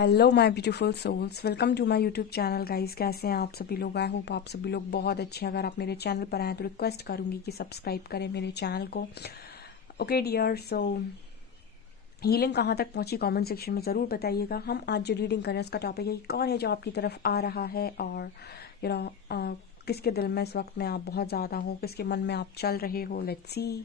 Hello my beautiful souls, welcome to my YouTube channel guys. कैसे हैं आप सभी लोग? आई होप आप सभी लोग बहुत अच्छे हैं। अगर आप मेरे चैनल पर आए तो रिक्वेस्ट करूंगी कि सब्सक्राइब करें मेरे चैनल को। ओके डियर, सो हीलिंग कहाँ तक पहुंची कमेंट सेक्शन में ज़रूर बताइएगा। हम आज जो रीडिंग करें उसका टॉपिक है कि कौन है जो आपकी तरफ आ रहा है, और यू नो किसके दिल में इस वक्त में आप बहुत ज़्यादा हो, किसके मन में आप चल रहे हो। Let's see.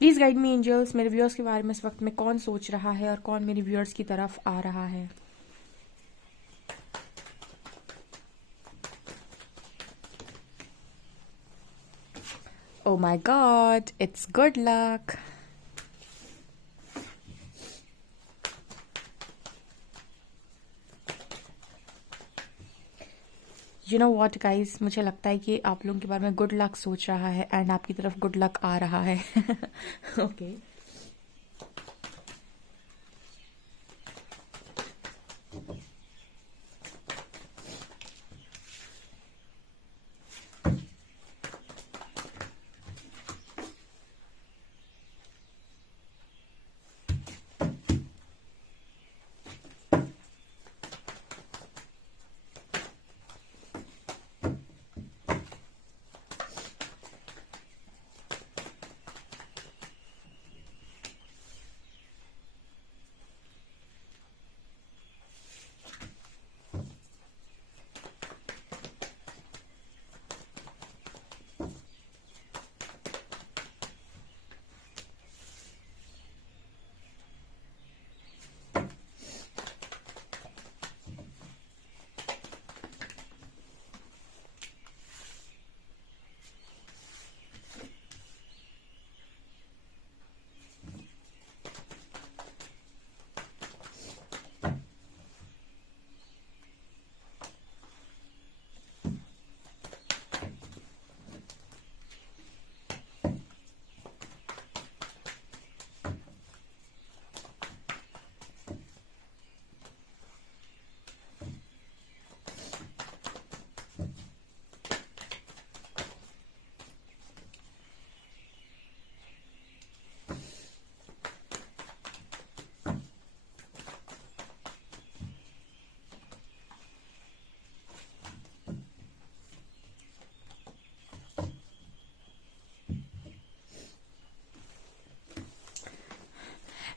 Please guide me angels, मेरे व्यूअर्स के बारे में इस वक्त में कौन सोच रहा है और कौन मेरे व्यूअर्स की तरफ आ रहा है। Oh my god, it's good luck. You know what guys, मुझे लगता है कि आप लोगों के बारे में गुड लक सोच रहा है एंड आपकी तरफ गुड लक आ रहा है। ओके।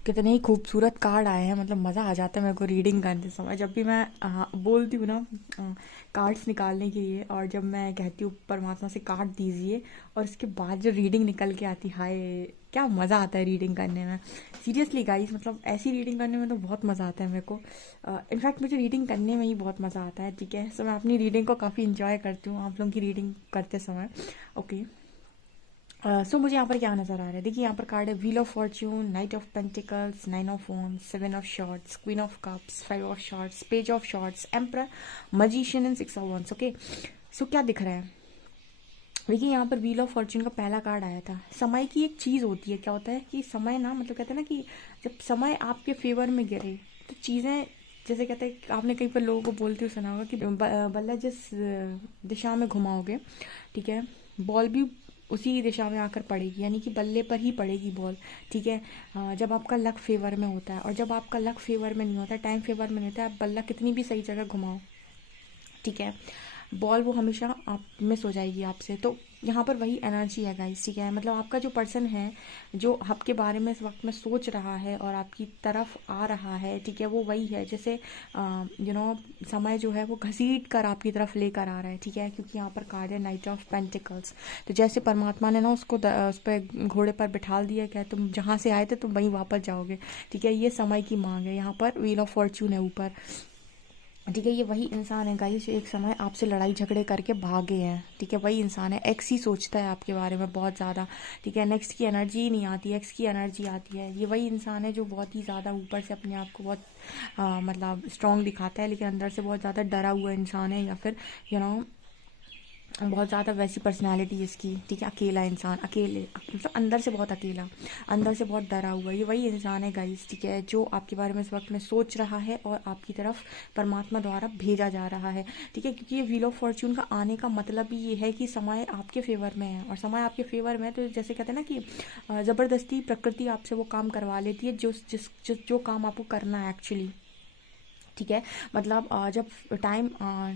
कितने ही खूबसूरत कार्ड आए हैं, मतलब मज़ा आ जाता है मेरे को रीडिंग करते समय। जब भी मैं बोलती हूँ ना कार्ड्स निकालने के लिए, और जब मैं कहती हूँ परमात्मा से कार्ड दीजिए, और उसके बाद जो रीडिंग निकल के आती, हाय क्या मज़ा आता है रीडिंग करने में। सीरियसली गाइस, मतलब ऐसी रीडिंग करने में तो बहुत मज़ा आता है मेरे को। इनफैक्ट मुझे रीडिंग करने में ही बहुत मज़ा आता है। ठीक है, सो मैं अपनी रीडिंग को काफ़ी इंजॉय करती हूँ आप लोगों की रीडिंग करते समय। ओके। सो मुझे यहाँ पर क्या नज़र आ रहा है, देखिए यहाँ पर कार्ड है wheel of fortune, knight of pentacles, nine of wands, seven of swords, queen of cups, five of swords, page of swords, emperor, magician and six of wands. Okay. So क्या दिख रहा है, देखिए यहाँ पर व्हील ऑफ फॉर्च्यून का पहला card आया था। समय की एक चीज़ होती है, क्या होता है कि समय ना, मतलब कहते हैं ना कि जब समय आपके फेवर में गिरे तो चीज़ें, जैसे कहते हैं, आपने कहीं पर लोगों को बोलते हुए सुना होगा कि बल्ला जिस दिशा में घुमाओगे, ठीक है, बॉल भी उसी दिशा में आकर पड़ेगी, यानी कि बल्ले पर ही पड़ेगी बॉल। ठीक है। जब आपका लक फेवर में होता है, और जब आपका लक फेवर में नहीं होता, टाइम फेवर में नहीं होता है, आप बल्ला कितनी भी सही जगह घुमाओ, ठीक है, बॉल वो हमेशा आप मिस हो जाएगी आपसे। तो यहाँ पर वही एनर्जी है गाइस। ठीक है, मतलब आपका जो पर्सन है, जो आपके बारे में इस वक्त में सोच रहा है और आपकी तरफ आ रहा है, ठीक है, वो वही है। जैसे समय जो है वो घसीट कर आपकी तरफ लेकर आ रहा है। ठीक है, क्योंकि यहाँ पर कार्ड है नाइट ऑफ पेंटिकल्स। तो जैसे परमात्मा ने ना उसको उस पर घोड़े पर बिठा दिया, क्या तुम जहाँ से आए थे तुम वहीं वापस जाओगे। ठीक है, ये समय की मांग है। यहाँ पर व्हील ऑफ फॉर्च्यून है ऊपर। ठीक है, ये वही इंसान है गाइस जो एक समय आपसे लड़ाई झगड़े करके भागे हैं। ठीक है, वही इंसान है। एक्स ही सोचता है आपके बारे में बहुत ज़्यादा। ठीक है, नेक्स्ट की एनर्जी ही नहीं आती, एक्स की एनर्जी आती है। ये वही इंसान है जो बहुत ही ज़्यादा ऊपर से अपने आप को बहुत मतलब स्ट्रांग दिखाता है, लेकिन अंदर से बहुत ज़्यादा डरा हुआ इंसान है, या फिर यू नो बहुत ज़्यादा वैसी पर्सनालिटी इसकी, ठीक है, अकेला इंसान, अकेले मतलब अंदर से बहुत अकेला, अंदर से बहुत डरा हुआ, ये वही इंसान है गाइस, ठीक है, जो आपके बारे में इस वक्त में सोच रहा है और आपकी तरफ परमात्मा द्वारा भेजा जा रहा है, ठीक है, क्योंकि ये व्हील ऑफ फॉर्च्यून का आने का मतलब ही ये है कि समय आपके फेवर में है, और समय आपके फेवर में है तो जैसे कहते हैं ना कि ज़बरदस्ती प्रकृति आपसे वो काम करवा लेती है जो काम आपको करना है एक्चुअली, ठीक है, मतलब जब टाइम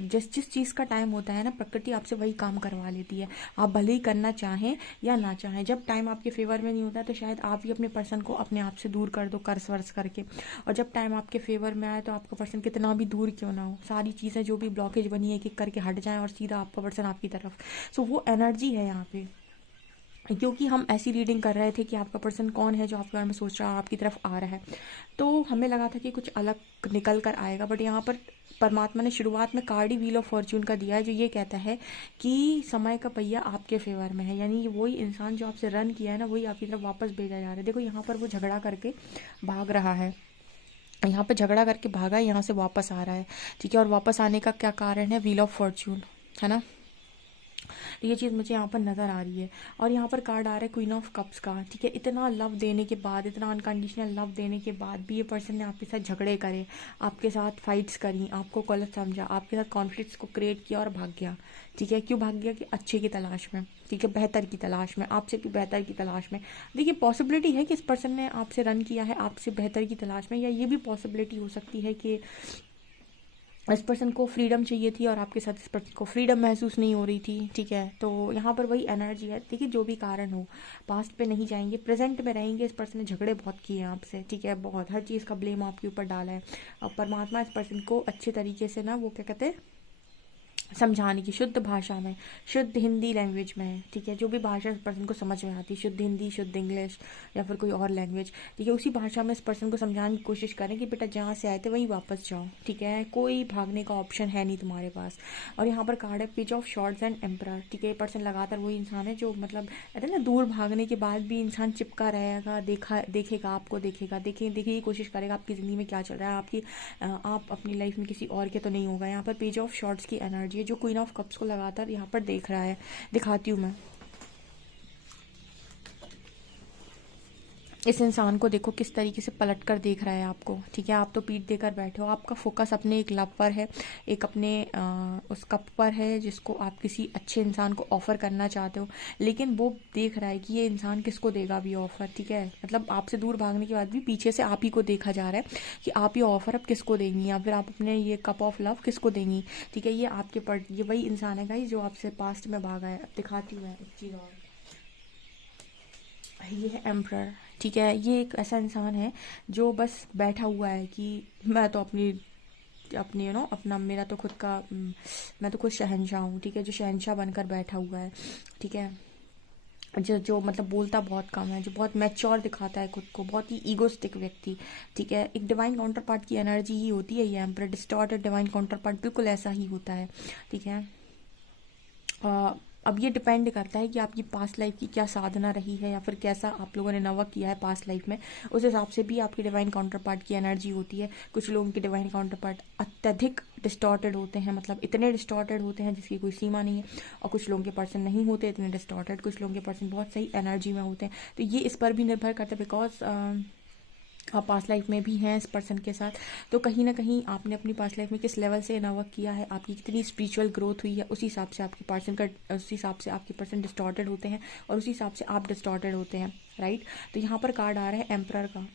जिस जिस चीज़ का टाइम होता है ना, प्रकृति आपसे वही काम करवा लेती है, आप भले ही करना चाहें या ना चाहें। जब टाइम आपके फेवर में नहीं होता है तो शायद आप ही अपने पर्सन को अपने आप से दूर कर दो कर्स वर्स करके, और जब टाइम आपके फेवर में आए तो आपका पर्सन कितना भी दूर क्यों ना हो, सारी चीज़ें जो भी ब्लॉकेज बनी है एक एक करके हट जाएं और सीधा आपका पर्सन आपकी तरफ। सो वो एनर्जी है यहाँ पे, क्योंकि हम ऐसी रीडिंग कर रहे थे कि आपका पर्सन कौन है जो आपके बारे में सोच रहा है, आपकी तरफ आ रहा है, तो हमें लगा था कि कुछ अलग निकल कर आएगा, बट यहाँ पर परमात्मा ने शुरुआत में card he wheel of fortune का दिया है, जो ये कहता है कि समय का पहिया आपके फेवर में है, यानी वही इंसान जो आपसे रन किया है ना, वही आपकी तरफ वापस भेजा जा रहा है। देखो यहाँ पर वो झगड़ा करके भाग रहा है, यहाँ पर झगड़ा करके भागा, यहाँ से वापस आ रहा है, ठीक है, और वापस आने का क्या कारण है, व्हील ऑफ फॉर्च्यून, है ना, तो ये चीज़ मुझे यहाँ पर नज़र आ रही है। और यहाँ पर कार्ड आ रहा है क्वीन ऑफ कप्स का, ठीक है, इतना लव देने के बाद, इतना अनकंडीशनल लव देने के बाद भी ये पर्सन ने आपके साथ झगड़े करे, आपके साथ फाइट्स करी, आपको गलत समझा, आपके साथ कॉन्फ्लिक्ट्स को क्रिएट किया और भाग गया, ठीक है, क्यों भाग गया, कि अच्छे की तलाश में, ठीक है, बेहतर की तलाश में, आपसे भी बेहतर की तलाश में। देखिए पॉसिबिलिटी है कि इस पर्सन ने आपसे रन किया है आपसे बेहतर की तलाश में, या ये भी पॉसिबिलिटी हो सकती है कि इस पर्सन को फ्रीडम चाहिए थी और आपके साथ इस पर्सन को फ्रीडम महसूस नहीं हो रही थी, ठीक है, तो यहाँ पर वही एनर्जी है। देखिए जो भी कारण हो, पास्ट पे नहीं जाएंगे, प्रेजेंट में रहेंगे। इस पर्सन ने झगड़े बहुत किए हैं आपसे, ठीक है, बहुत, हर चीज़ का ब्लेम आपके ऊपर डाला है, और परमात्मा इस पर्सन को अच्छे तरीके से ना, वो क्या कहते हैं, समझाने की, शुद्ध भाषा में, शुद्ध हिंदी लैंग्वेज में, ठीक है, जो भी भाषा इस पर्सन को समझ में आती है, शुद्ध हिंदी, शुद्ध इंग्लिश, या फिर कोई और लैंग्वेज, ठीक है, उसी भाषा में इस पर्सन को समझाने की कोशिश करें कि बेटा जहाँ से आए थे वहीं वापस जाओ, ठीक है, कोई भागने का ऑप्शन है नहीं तुम्हारे पास। और यहाँ पर कार्ड है page of shorts and emperor, ठीक है, ये पर्सन लगातार वही इंसान है जो मतलब कहते हैं ना, दूर भागने के बाद भी इंसान चिपका रहेगा, देखेगा, आपको देखेगा, देखने की कोशिश करेगा आपकी ज़िंदगी में क्या चल रहा है, आप अपनी लाइफ में किसी और के तो नहीं होगा। यहाँ पर पेज ऑफ शॉर्ट्स की एनर्जी जो क्वीन ऑफ कप्स को लगातार यहाँ पर देख रहा है, दिखाती हूँ मैं इस इंसान को, देखो किस तरीके से पलट कर देख रहा है आपको, ठीक है, आप तो पीठ देकर बैठे हो, आपका फोकस अपने एक लव पर है, एक अपने उस कप पर है जिसको आप किसी अच्छे इंसान को ऑफर करना चाहते हो, लेकिन वो देख रहा है कि ये इंसान किसको देगा अभी ऑफर, ठीक है, मतलब आपसे दूर भागने के बाद भी पीछे से आप ही को देखा जा रहा है कि आप ये ऑफर अब किसको देंगी, या फिर आप अपने ये कप ऑफ लव किसको देंगी, ठीक है, ये आपके पर, ये वही इंसान है गाइस जो आपसे पास्ट में भागा है। अब दिखाती हूँ मैं एक चीज़ और, ये है एम्परर, ठीक है, ये एक ऐसा इंसान है जो बस बैठा हुआ है कि मैं तो अपनी अपनी अपना, मेरा तो खुद का मैं तो खुद शहंशाह हूँ, ठीक है, जो शहंशाह बनकर बैठा हुआ है, ठीक है, जो मतलब बोलता बहुत कम है, जो बहुत मैच्योर दिखाता है खुद को, बहुत ही ईगोस्टिक व्यक्ति, ठीक है, एक डिवाइन काउंटर पार्ट की एनर्जी ही होती है ये emperor, distorted divine counter part बिल्कुल ऐसा ही होता है, ठीक है। अब ये डिपेंड करता है कि आपकी पास्ट लाइफ की क्या साधना रही है, या फिर कैसा आप लोगों ने नवक किया है पास्ट लाइफ में, उस हिसाब से भी आपकी डिवाइन काउंटर पार्ट की एनर्जी होती है। कुछ लोगों की डिवाइन काउंटर पार्ट अत्यधिक डिस्टॉर्टेड होते हैं, मतलब इतने डिस्टॉर्टेड होते हैं जिसकी कोई सीमा नहीं है, और कुछ लोगों के पर्सन नहीं होते इतने डिस्टॉर्टेड, कुछ लोगों के पर्सन बहुत सही एनर्जी में होते हैं। तो ये इस पर भी निर्भर करता है, बिकॉज आप पास्ट लाइफ में भी हैं इस पर्सन के साथ, तो कहीं ना कहीं आपने अपनी पास्ट लाइफ में किस लेवल से नवर्क किया है, आपकी कितनी स्पिरिचुअल ग्रोथ हुई है, उसी हिसाब से आपके पर्सन का, उस हिसाब से आपके पर्सन डिस्टॉर्टेड होते हैं, और उसी हिसाब से आप डिस्टॉर्टेड होते हैं, राइट। तो यहाँ पर कार्ड आ रहा है एम्परर का,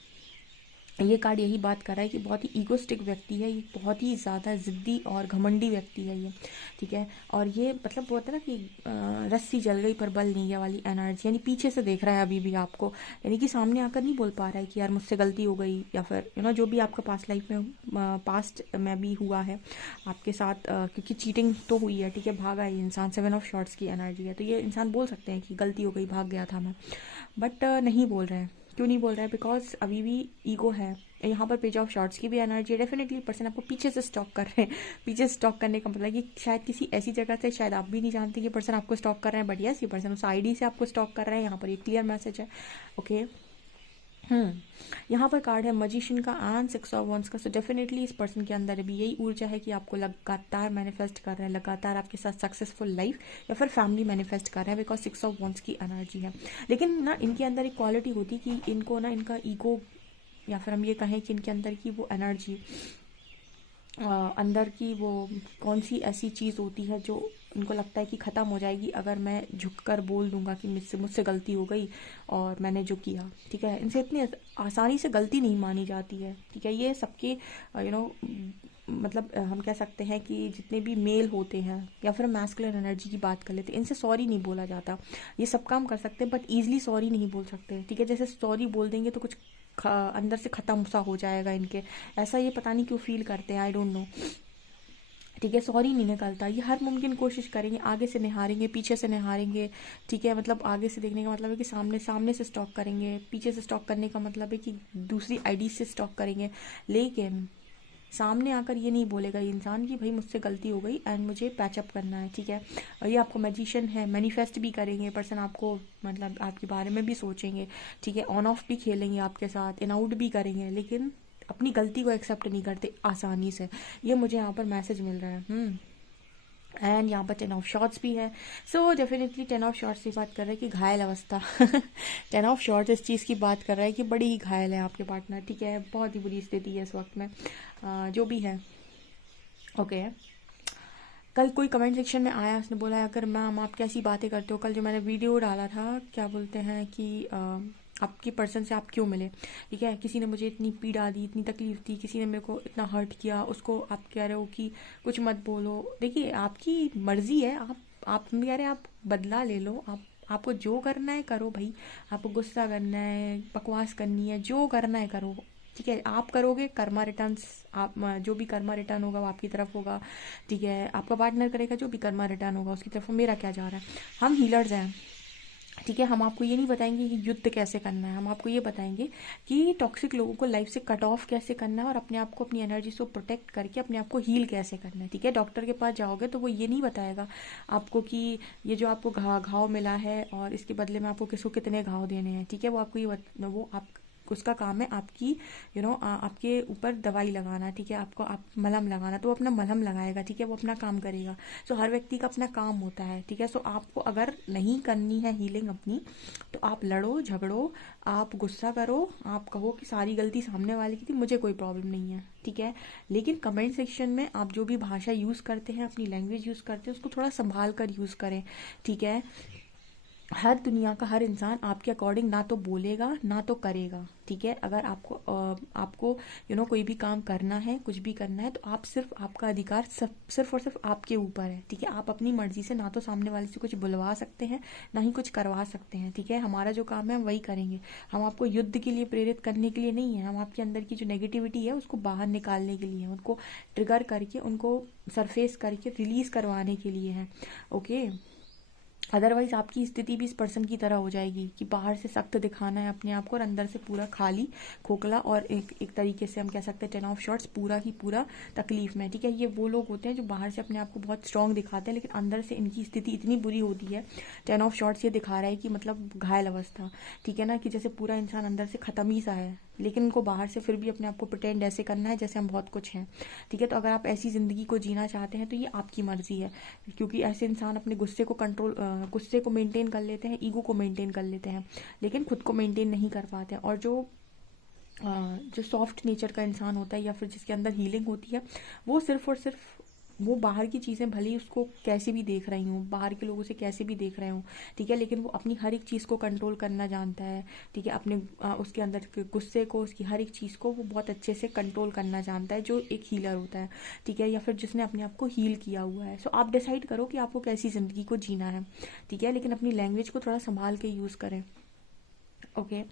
ये कार्ड यही बात कर रहा है कि बहुत ही ईगोस्टिक व्यक्ति है ये, बहुत ही ज़्यादा ज़िद्दी और घमंडी व्यक्ति है ये, ठीक है, और ये मतलब वो होता है ना कि रस्सी जल गई पर बल नहीं गया वाली एनर्जी, यानी पीछे से देख रहा है अभी भी आपको, यानी कि सामने आकर नहीं बोल पा रहा है कि यार मुझसे गलती हो गई, या फिर जो भी आपका पास्ट लाइफ में पास्ट में भी हुआ है आपके साथ, क्योंकि चीटिंग तो हुई है, ठीक है, भागा है ये इंसान, 7 ऑफ शॉर्ट्स की एनर्जी है, तो ये इंसान बोल सकते हैं कि गलती हो गई, भाग गया था मैं, बट नहीं बोल रहे हैं। क्यों नहीं बोल रहा है, बिकॉज अभी भी ईगो है। यहाँ पर पेज ऑफ शॉर्ट्स की भी एनर्जी है, डेफिनेटली पर्सन आपको पीछे से स्टॉक कर रहे हैं। पीछे स्टॉक करने का मतलब कि शायद किसी ऐसी जगह से, शायद आप भी नहीं जानते कि पर्सन आपको स्टॉक कर रहे हैं, बट यस ये पर्सन उस आईडी से आपको स्टॉक कर रहे हैं। यहाँ पर एक क्लियर मैसेज है, ओके। यहाँ पर कार्ड है मजिशियन का एंड सिक्स ऑफ वंस का। सो डेफिनेटली इस पर्सन के अंदर भी यही ऊर्जा है कि आपको लगातार मैनिफेस्ट कर रहे हैं, लगातार आपके साथ सक्सेसफुल लाइफ या फिर फैमिली मैनिफेस्ट कर रहे हैं, बिकॉज सिक्स ऑफ वंस की एनर्जी है। लेकिन ना इनके अंदर एक क्वालिटी होती कि इनको ना इनका ईगो, या फिर हम ये कहें कि इनके अंदर की वो एनर्जी, अंदर की वो कौन सी ऐसी चीज़ होती है जो उनको लगता है कि ख़त्म हो जाएगी अगर मैं झुककर बोल दूंगा कि मुझसे मुझसे गलती हो गई और मैंने जो किया, ठीक है। इनसे इतनी आसानी से गलती नहीं मानी जाती है, ठीक है। ये सबके मतलब हम कह सकते हैं कि जितने भी मेल होते हैं या फिर मैस्कुलिन एनर्जी की बात कर लेते हैं, इनसे सॉरी नहीं बोला जाता। ये सब काम कर सकते हैं बट ईजिली सॉरी नहीं बोल सकते, ठीक है। जैसे सॉरी बोल देंगे तो कुछ अंदर से ख़त्म सा हो जाएगा इनके, ऐसा ये पता नहीं क्यों फील करते हैं, आई डोंट नो, ठीक है। सॉरी नहीं निकलता। ये हर मुमकिन कोशिश करेंगे, आगे से निहारेंगे, पीछे से निहारेंगे, ठीक है। मतलब आगे से देखने का मतलब है कि सामने सामने से स्टॉक करेंगे, पीछे से स्टॉक करने का मतलब है कि दूसरी आईडी से स्टॉक करेंगे। लेकिन सामने आकर ये नहीं बोलेगा ये इंसान कि भाई मुझसे गलती हो गई एंड मुझे पैचअप करना है, ठीक है। और ये आपको मैजिशियन है, मैनिफेस्ट भी करेंगे पर्सन, आपको मतलब आपके बारे में भी सोचेंगे, ठीक है। ऑन ऑफ भी खेलेंगे आपके साथ, इन आउट भी करेंगे, लेकिन अपनी गलती को एक्सेप्ट नहीं करते आसानी से। ये मुझे यहाँ पर मैसेज मिल रहा है। एंड यहाँ पर 10 ऑफ शॉर्ट्स भी है। सो डेफिनेटली 10 ऑफ शॉर्ट्स की बात कर रहे हैं कि घायल अवस्था 10 ऑफ शॉर्ट्स इस चीज़ की बात कर रहा है कि बड़ी ही घायल है आपके पार्टनर, ठीक है। बहुत ही बुरी स्थिति है इस वक्त में, जो भी है, ओके। कल कोई कमेंट सेक्शन में आया, उसने बोला अगर मैम आप कैसी बातें करते हो, कल जो मैंने वीडियो डाला था क्या बोलते हैं कि आपकी पर्सन से आप क्यों मिले, ठीक है। किसी ने मुझे इतनी पीड़ा दी, इतनी तकलीफ दी, किसी ने मेरे को इतना हर्ट किया, उसको आप कह रहे हो कि कुछ मत बोलो। देखिए आपकी मर्जी है, आप कह रहे हैं आप बदला ले लो, आपको जो करना है करो भाई। आपको गुस्सा करना है, बकवास करनी है, जो करना है करो, ठीक है। आप करोगे कर्मा रिटर्न्स, आप जो भी कर्मा रिटर्न होगा वो आपकी तरफ होगा, ठीक है। आपका पार्टनर करेगा जो भी कर्मा रिटर्न होगा उसकी तरफ। मेरा क्या जा रहा है, हम हीलर्स हैं, ठीक है। हम आपको ये नहीं बताएंगे कि युद्ध कैसे करना है, हम आपको ये बताएंगे कि टॉक्सिक लोगों को लाइफ से कट ऑफ कैसे करना है और अपने आप को, अपनी एनर्जी से प्रोटेक्ट करके अपने आप को हील कैसे करना है, ठीक है। डॉक्टर के पास जाओगे तो वो ये नहीं बताएगा आपको कि ये जो आपको घाव मिला है और इसके बदले में आपको किसको कितने घाव देने हैं, ठीक है। वो आपको वो आप उसका काम है आपकी आपके ऊपर दवाई लगाना, ठीक है। आपको आप मलहम लगाना, तो वो अपना मलहम लगाएगा, ठीक है। वो अपना काम करेगा। सो हर व्यक्ति का अपना काम होता है, ठीक है। सो आपको अगर नहीं करनी है हीलिंग अपनी, तो आप लड़ो झगड़ो, आप गुस्सा करो, आप कहो कि सारी गलती सामने वाले की थी, मुझे कोई प्रॉब्लम नहीं है, ठीक है। लेकिन कमेंट सेक्शन में आप जो भी भाषा यूज़ करते हैं, अपनी लैंग्वेज यूज़ करते हैं, उसको थोड़ा संभाल कर यूज़ करें, ठीक है। हर दुनिया का हर इंसान आपके अकॉर्डिंग ना तो बोलेगा ना तो करेगा, ठीक है। अगर आपको कोई भी काम करना है, कुछ भी करना है, तो आप सिर्फ, आपका अधिकार सिर्फ और सिर्फ आपके ऊपर है, ठीक है। आप अपनी मर्जी से ना तो सामने वाले से कुछ बुलवा सकते हैं ना ही कुछ करवा सकते हैं, ठीक है। हमारा जो काम है हम वही करेंगे। हम आपको युद्ध के लिए प्रेरित करने के लिए नहीं है, हम आपके अंदर की जो नेगेटिविटी है उसको बाहर निकालने के लिए, उनको ट्रिगर करके, उनको सरफेस करके रिलीज करवाने के लिए है, ओके। अदरवाइज आपकी स्थिति भी इस पर्सन की तरह हो जाएगी कि बाहर से सख्त दिखाना है अपने आप को और अंदर से पूरा खाली खोखला, और एक तरीके से हम कह सकते हैं 10 ऑफ शॉर्ट्स पूरा ही पूरा तकलीफ में, ठीक है। ये वो लोग होते हैं जो बाहर से अपने आप को बहुत स्ट्रांग दिखाते हैं लेकिन अंदर से इनकी स्थिति इतनी बुरी होती है। 10 ऑफ शॉर्ट्स ये दिखा रहा है कि मतलब घायल अवस्था, ठीक है ना, कि जैसे पूरा इंसान अंदर से ख़त्म ही सा है, लेकिन उनको बाहर से फिर भी अपने आप को प्रिटेंड ऐसे करना है जैसे हम बहुत कुछ हैं, ठीक है। तो अगर आप ऐसी ज़िंदगी को जीना चाहते हैं तो ये आपकी मर्ज़ी है, क्योंकि ऐसे इंसान अपने गुस्से को मेंटेन कर लेते हैं, ईगो को मेंटेन कर लेते हैं, लेकिन खुद को मेंटेन नहीं कर पाते हैं। और जो सॉफ्ट नेचर का इंसान होता है या फिर जिसके अंदर हीलिंग होती है, वो सिर्फ और सिर्फ वो बाहर की चीज़ें भले ही उसको कैसे भी देख रही हूँ, बाहर के लोगों से कैसे भी देख रहे हूँ, ठीक है, लेकिन वो अपनी हर एक चीज़ को कंट्रोल करना जानता है, ठीक है। अपने उसके अंदर के गुस्से को, उसकी हर एक चीज़ को वो बहुत अच्छे से कंट्रोल करना जानता है, जो एक हीलर होता है, ठीक है, या फिर जिसने अपने आप को हील किया हुआ है। सो आप डिसाइड करो कि आपको कैसी ज़िंदगी को जीना है, ठीक है, लेकिन अपनी लैंग्वेज को थोड़ा संभाल के यूज़ करें, ओके।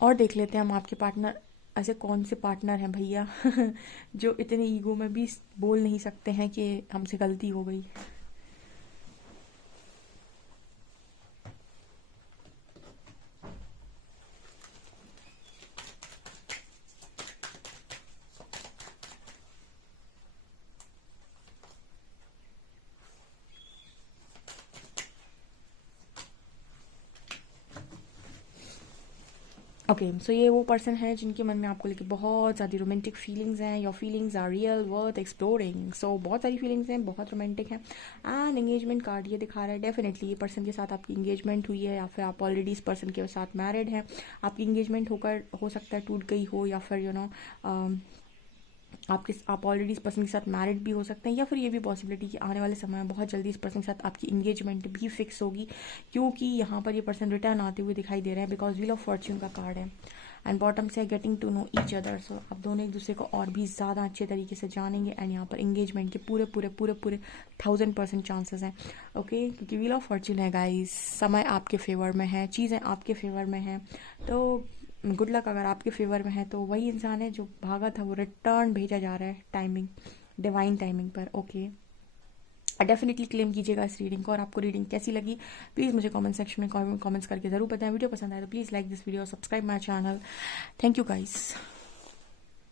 और देख लेते हैं हम आपके पार्टनर, ऐसे कौन से पार्टनर हैं भैया जो इतने ईगो में भी बोल नहीं सकते हैं कि हमसे गलती हो गई। ओके सो ये वो पर्सन है जिनके मन में आपको लेके बहुत ज़्यादा रोमांटिक फीलिंग्स हैं। Your feelings are real worth exploring. So बहुत सारी फीलिंग्स हैं, बहुत रोमांटिक हैं। एंड एंगेजमेंट कार्ड ये दिखा रहा है डेफिनेटली ये पर्सन के साथ आपकी इंगेजमेंट हुई है, या फिर आप ऑलरेडी इस पर्सन के साथ मैरिड हैं। आपकी इंगेजमेंट होकर हो सकता है टूट गई हो, या फिर आप ऑलरेडी इस पर्सन के साथ मैरिड भी हो सकते हैं, या फिर ये भी पॉसिबिलिटी कि आने वाले समय में बहुत जल्दी इस पर्सन के साथ आपकी इंगेजमेंट भी फिक्स होगी, क्योंकि यहाँ पर ये पर्सन रिटर्न आते हुए दिखाई दे रहे हैं बिकॉज व्हील ऑफ फॉर्च्यून का कार्ड है। एंड बॉटम से getting to know each other. So आप दोनों एक दूसरे को और भी ज़्यादा अच्छे तरीके से जानेंगे। एंड यहाँ पर इंगेजमेंट के पूरे पूरे पूरे पूरे 1000% चांसेस हैं। ओके क्योंकि व्हील ऑफ फॉर्च्यून है गाइस, समय आपके फेवर में है, चीज़ें आपके फेवर में हैं, तो गुड लक। अगर आपके फेवर में है तो वही इंसान है जो भागा था वो रिटर्न भेजा जा रहा है टाइमिंग, डिवाइन टाइमिंग पर। ओके डेफिनेटली क्लेम कीजिएगा इस रीडिंग को। और आपको रीडिंग कैसी लगी प्लीज़ मुझे कमेंट सेक्शन में कमेंट्स करके ज़रूर बताएं। वीडियो पसंद आए तो please like this video, subscribe my channel. Thank you guys.